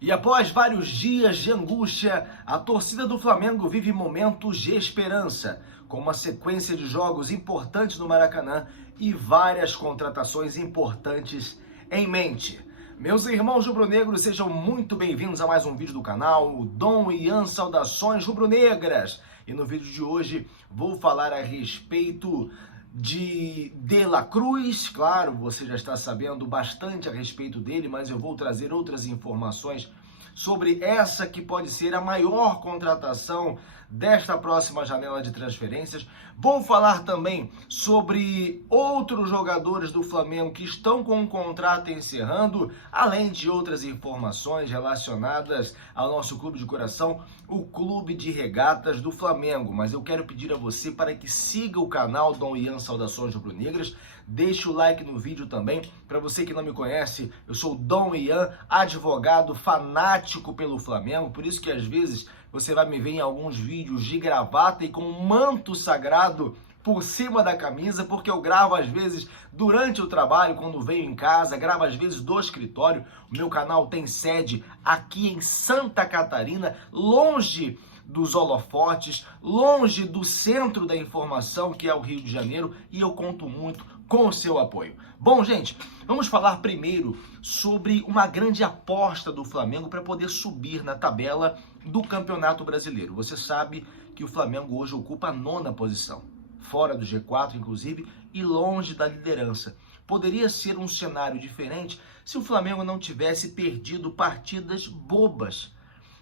E após vários dias de angústia, a torcida do Flamengo vive momentos de esperança, com uma sequência de jogos importantes no Maracanã e várias contratações importantes em mente. Meus irmãos rubro-negros, sejam muito bem-vindos a mais um vídeo do canal, o Dom Ian Saudações Rubro-Negras. E no vídeo de hoje vou falar a respeito de La Cruz. Claro, você já está sabendo bastante a respeito dele, mas eu vou trazer outras informações sobre essa que pode ser a maior contratação desta próxima janela de transferências. Vou falar também sobre outros jogadores do Flamengo que estão com o contrato encerrando, além de outras informações relacionadas ao nosso clube de coração, o Clube de Regatas do Flamengo. Mas eu quero pedir a você para que siga o canal Dom Ian Saudações Rubro-Negras, deixe o like no vídeo também. Para você que não me conhece, eu sou Dom Ian, advogado fanático pelo Flamengo, por isso que às vezes você vai me ver em alguns vídeos de gravata e com um manto sagrado por cima da camisa, porque eu gravo às vezes durante o trabalho, quando venho em casa, gravo às vezes do escritório. O meu canal tem sede aqui em Santa Catarina, longe dos holofotes, longe do centro da informação, que é o Rio de Janeiro, e eu conto muito com o seu apoio. Bom, gente, vamos falar primeiro sobre uma grande aposta do Flamengo para poder subir na tabela do Campeonato Brasileiro. Você sabe que o Flamengo hoje ocupa a 9ª posição, fora do G4, inclusive, e longe da liderança. Poderia ser um cenário diferente se o Flamengo não tivesse perdido partidas bobas.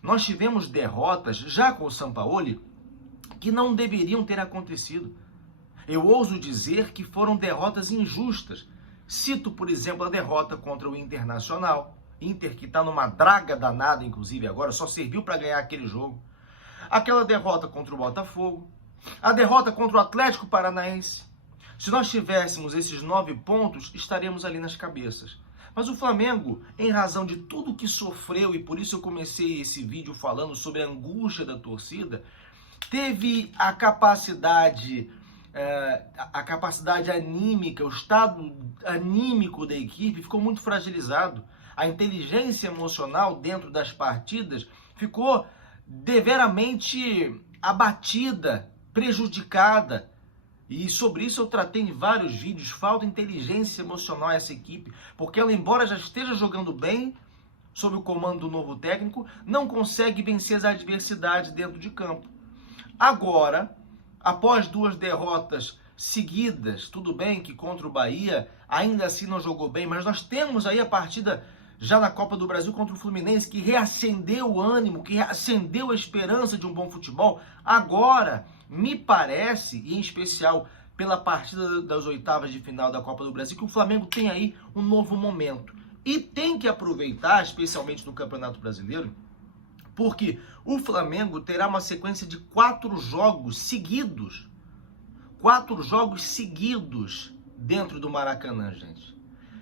Nós tivemos derrotas, já com o Sampaoli, que não deveriam ter acontecido. Eu ouso dizer que foram derrotas injustas. Cito, por exemplo, a derrota contra o Internacional. Inter que está numa draga danada, inclusive agora, só serviu para ganhar aquele jogo. Aquela derrota contra o Botafogo. A derrota contra o Atlético Paranaense. Se nós tivéssemos esses 9 pontos, estaríamos ali nas cabeças. Mas o Flamengo, em razão de tudo que sofreu, e por isso eu comecei esse vídeo falando sobre a angústia da torcida, teve a capacidade anímica, o estado anímico da equipe ficou muito fragilizado. A inteligência emocional dentro das partidas ficou deveramente abatida, prejudicada. E sobre isso eu tratei em vários vídeos. Falta inteligência emocional a essa equipe, porque ela, embora já esteja jogando bem, sob o comando do novo técnico, não consegue vencer as adversidades dentro de campo. Agora, após 2 derrotas seguidas, tudo bem que contra o Bahia ainda assim não jogou bem, mas nós temos aí a partida já na Copa do Brasil contra o Fluminense, que reacendeu o ânimo, que reacendeu a esperança de um bom futebol. Agora, me parece, e em especial pela partida das oitavas de final da Copa do Brasil, que o Flamengo tem aí um novo momento. E tem que aproveitar, especialmente no Campeonato Brasileiro, porque o Flamengo terá uma sequência de 4 jogos seguidos. 4 jogos seguidos dentro do Maracanã, gente.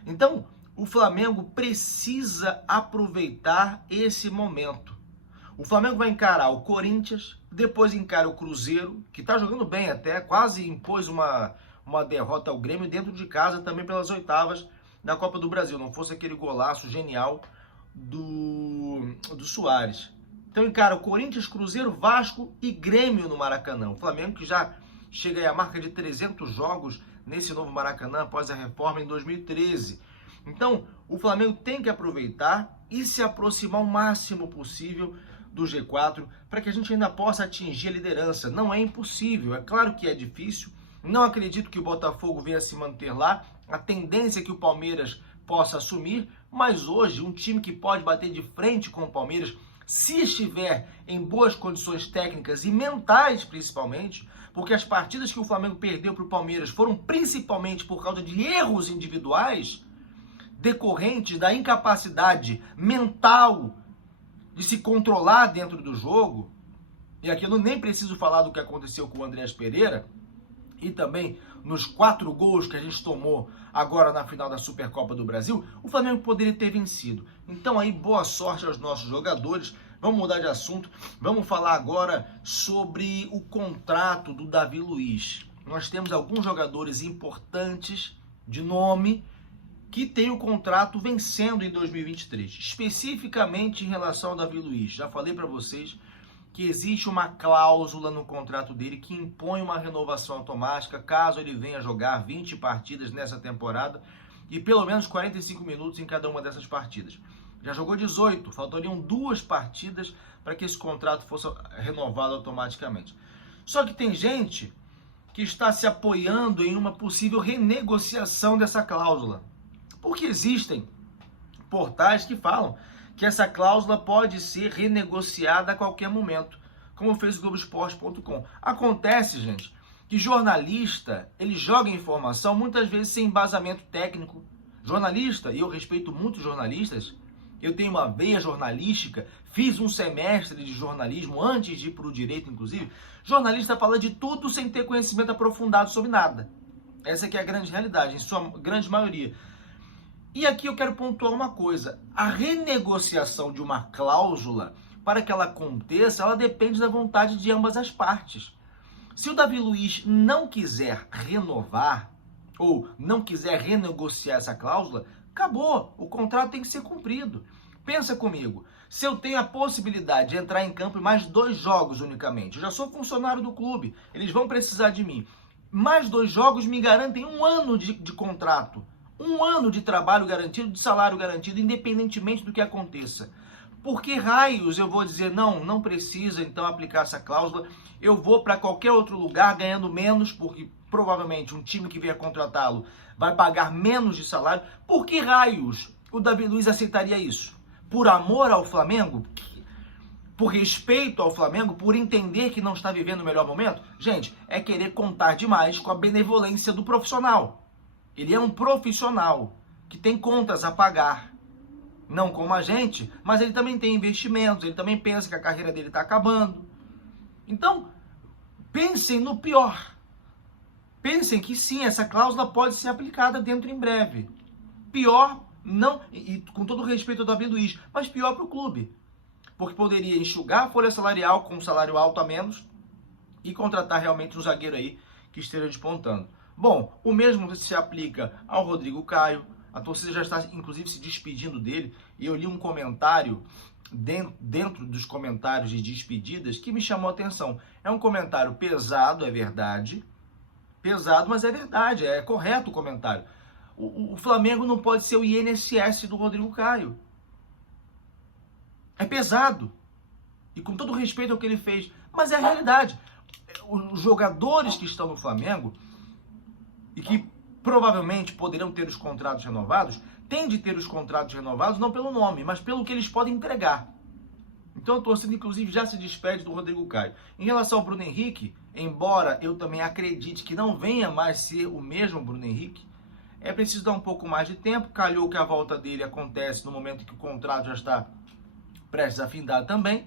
Então, o Flamengo precisa aproveitar esse momento. O Flamengo vai encarar o Corinthians, depois encara o Cruzeiro, que está jogando bem até, quase impôs uma derrota ao Grêmio dentro de casa, também pelas oitavas da Copa do Brasil. Não fosse aquele golaço genial do Soares. Então encara o Corinthians, Cruzeiro, Vasco e Grêmio no Maracanã. O Flamengo que já chega aí à marca de 300 jogos nesse novo Maracanã após a reforma em 2013. Então, o Flamengo tem que aproveitar e se aproximar o máximo possível do G4 para que a gente ainda possa atingir a liderança. Não é impossível, é claro que é difícil. Não acredito que o Botafogo venha se manter lá. A tendência é que o Palmeiras possa assumir, mas hoje um time que pode bater de frente com o Palmeiras, se estiver em boas condições técnicas e mentais principalmente, porque as partidas que o Flamengo perdeu para o Palmeiras foram principalmente por causa de erros individuais, decorrentes da incapacidade mental de se controlar dentro do jogo. E aqui eu nem preciso falar do que aconteceu com o Andreas Pereira e também nos 4 gols que a gente tomou agora na final da Supercopa do Brasil. O Flamengo poderia ter vencido. Então aí, boa sorte aos nossos jogadores. Vamos mudar de assunto. Vamos falar agora sobre o contrato do Davi Luiz. Nós temos alguns jogadores importantes de nome que tem o contrato vencendo em 2023, especificamente em relação ao Davi Luiz. Já falei para vocês que existe uma cláusula no contrato dele que impõe uma renovação automática caso ele venha jogar 20 partidas nessa temporada e pelo menos 45 minutos em cada uma dessas partidas. Já jogou 18, faltariam 2 partidas para que esse contrato fosse renovado automaticamente. Só que tem gente que está se apoiando em uma possível renegociação dessa cláusula. Porque existem portais que falam que essa cláusula pode ser renegociada a qualquer momento, como fez o Globoesporte.com. Acontece, gente, que jornalista, ele joga informação muitas vezes sem embasamento técnico. Jornalista, e eu respeito muito jornalistas, eu tenho uma veia jornalística, fiz um semestre de jornalismo antes de ir para o direito, inclusive. Jornalista fala de tudo sem ter conhecimento aprofundado sobre nada. Essa que é a grande realidade, em sua grande maioria. E aqui eu quero pontuar uma coisa. A renegociação de uma cláusula, para que ela aconteça, ela depende da vontade de ambas as partes. Se o Davi Luiz não quiser renovar, ou não quiser renegociar essa cláusula, acabou. O contrato tem que ser cumprido. Pensa comigo. Se eu tenho a possibilidade de entrar em campo em mais 2 jogos unicamente, eu já sou funcionário do clube, eles vão precisar de mim. Mais 2 jogos me garantem 1 ano de contrato. 1 ano de trabalho garantido, de salário garantido, independentemente do que aconteça. Por que raios eu vou dizer, não precisa então aplicar essa cláusula, eu vou para qualquer outro lugar ganhando menos, porque provavelmente um time que vier contratá-lo vai pagar menos de salário. Por que raios o Davi Luiz aceitaria isso? Por amor ao Flamengo? Por respeito ao Flamengo? Por entender que não está vivendo o melhor momento? Gente, é querer contar demais com a benevolência do profissional. Ele é um profissional que tem contas a pagar. Não como a gente, mas ele também tem investimentos, ele também pensa que a carreira dele está acabando. Então, pensem no pior. Pensem que sim, essa cláusula pode ser aplicada dentro em breve. Pior, não, e com todo respeito ao Davi Luiz, mas pior para o clube. Porque poderia enxugar a folha salarial com um salário alto a menos e contratar realmente um zagueiro aí que esteja despontando. Bom, o mesmo se aplica ao Rodrigo Caio. A torcida já está, inclusive, se despedindo dele. E eu li um comentário dentro dos comentários de despedidas que me chamou a atenção. É um comentário pesado, é verdade. Pesado, mas é verdade. É correto o comentário. O Flamengo não pode ser o INSS do Rodrigo Caio. É pesado. E com todo respeito ao que ele fez. Mas é a realidade. Os jogadores que estão no Flamengo e que provavelmente poderão ter os contratos renovados, têm de ter os contratos renovados não pelo nome, mas pelo que eles podem entregar. Então a torcida, inclusive, já se despede do Rodrigo Caio. Em relação ao Bruno Henrique, embora eu também acredite que não venha mais ser o mesmo Bruno Henrique, é preciso dar um pouco mais de tempo. Calhou que a volta dele acontece no momento em que o contrato já está prestes a findar também.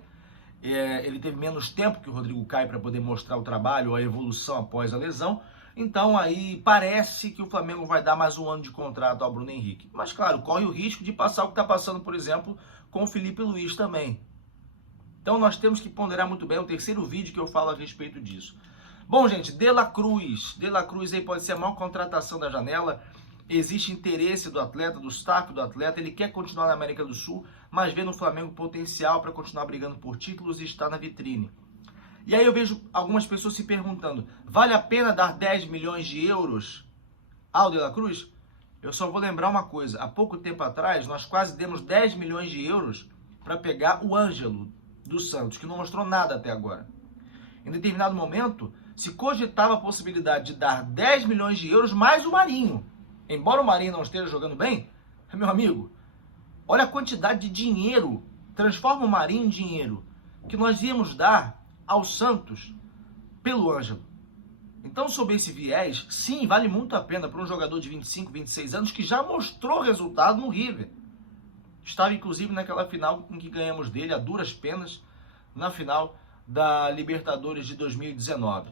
Ele teve menos tempo que o Rodrigo Caio para poder mostrar o trabalho, a evolução após a lesão. Então aí parece que o Flamengo vai dar mais 1 ano de contrato ao Bruno Henrique. Mas claro, corre o risco de passar o que está passando, por exemplo, com o Felipe Luiz também. Então nós temos que ponderar muito bem, o 3º vídeo que eu falo a respeito disso. Bom, gente, De La Cruz aí pode ser a maior contratação da janela. Existe interesse do atleta, do staff do atleta, ele quer continuar na América do Sul, mas vê no Flamengo potencial para continuar brigando por títulos e estar na vitrine. E aí eu vejo algumas pessoas se perguntando, vale a pena dar 10 milhões de euros ao De La Cruz? Eu só vou lembrar uma coisa, há pouco tempo atrás nós quase demos 10 milhões de euros para pegar o Ângelo do Santos, que não mostrou nada até agora. Em determinado momento, se cogitava a possibilidade de dar 10 milhões de euros mais o Marinho. Embora o Marinho não esteja jogando bem, meu amigo, olha a quantidade de dinheiro, transforma o Marinho em dinheiro, que nós íamos dar ao Santos pelo Ângelo. Então, sob esse viés, sim, vale muito a pena para um jogador de 25, 26 anos que já mostrou resultado no River. Estava, inclusive, naquela final em que ganhamos dele, a duras penas, na final da Libertadores de 2019.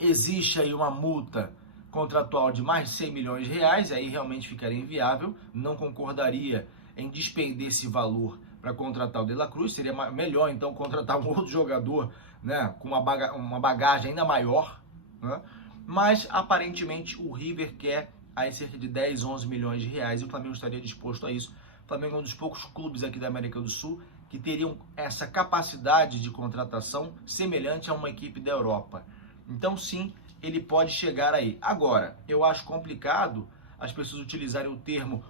Existe aí uma multa contratual de mais de 100 milhões de reais, e aí realmente ficaria inviável, não concordaria em despender esse valor para contratar o De La Cruz, seria melhor então contratar um outro jogador, né, com uma bagagem ainda maior, né? Mas aparentemente o River quer aí cerca de 10, 11 milhões de reais, e o Flamengo estaria disposto a isso. O Flamengo é um dos poucos clubes aqui da América do Sul que teriam essa capacidade de contratação semelhante a uma equipe da Europa. Então, sim, ele pode chegar aí. Agora, eu acho complicado as pessoas utilizarem o termo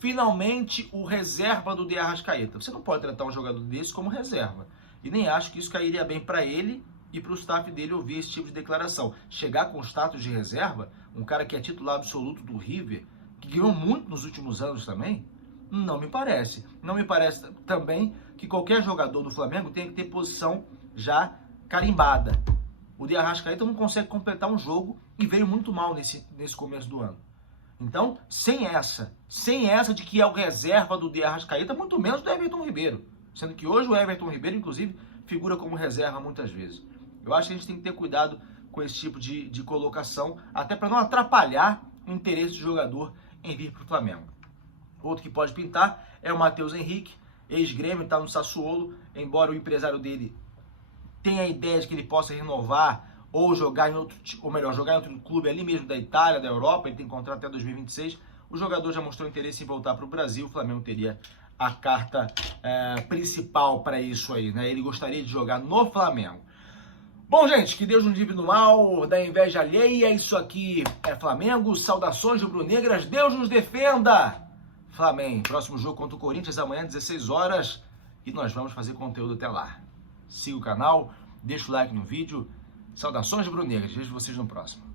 finalmente o reserva do De Arrascaeta. Você não pode tratar um jogador desse como reserva. E nem acho que isso cairia bem para ele e para o staff dele ouvir esse tipo de declaração. Chegar com status de reserva, um cara que é titular absoluto do River, que ganhou muito nos últimos anos também, não me parece. Não me parece também que qualquer jogador do Flamengo tenha que ter posição já carimbada. O De Arrascaeta não consegue completar um jogo e veio muito mal nesse começo do ano. Então, sem essa de que é o reserva do De Arrascaeta, muito menos do Everton Ribeiro. Sendo que hoje o Everton Ribeiro, inclusive, figura como reserva muitas vezes. Eu acho que a gente tem que ter cuidado com esse tipo de colocação, até para não atrapalhar o interesse do jogador em vir para o Flamengo. Outro que pode pintar é o Matheus Henrique, ex-Grêmio, está no Sassuolo, embora o empresário dele tenha a ideia de que ele possa renovar ou jogar em outro, ou melhor, jogar em outro clube ali mesmo da Itália, da Europa, ele tem contrato até 2026. O jogador já mostrou interesse em voltar para o Brasil, o Flamengo teria a carta principal para isso aí, né? Ele gostaria de jogar no Flamengo. Bom, gente, que Deus nos livre do mal, da inveja alheia. Isso aqui é Flamengo. Saudações rubro-negras. Deus nos defenda. Flamengo. Próximo jogo contra o Corinthians amanhã, 16 horas. E nós vamos fazer conteúdo até lá. Siga o canal, deixa o like no vídeo. Saudações rubro-negras. Vejo vocês no próximo.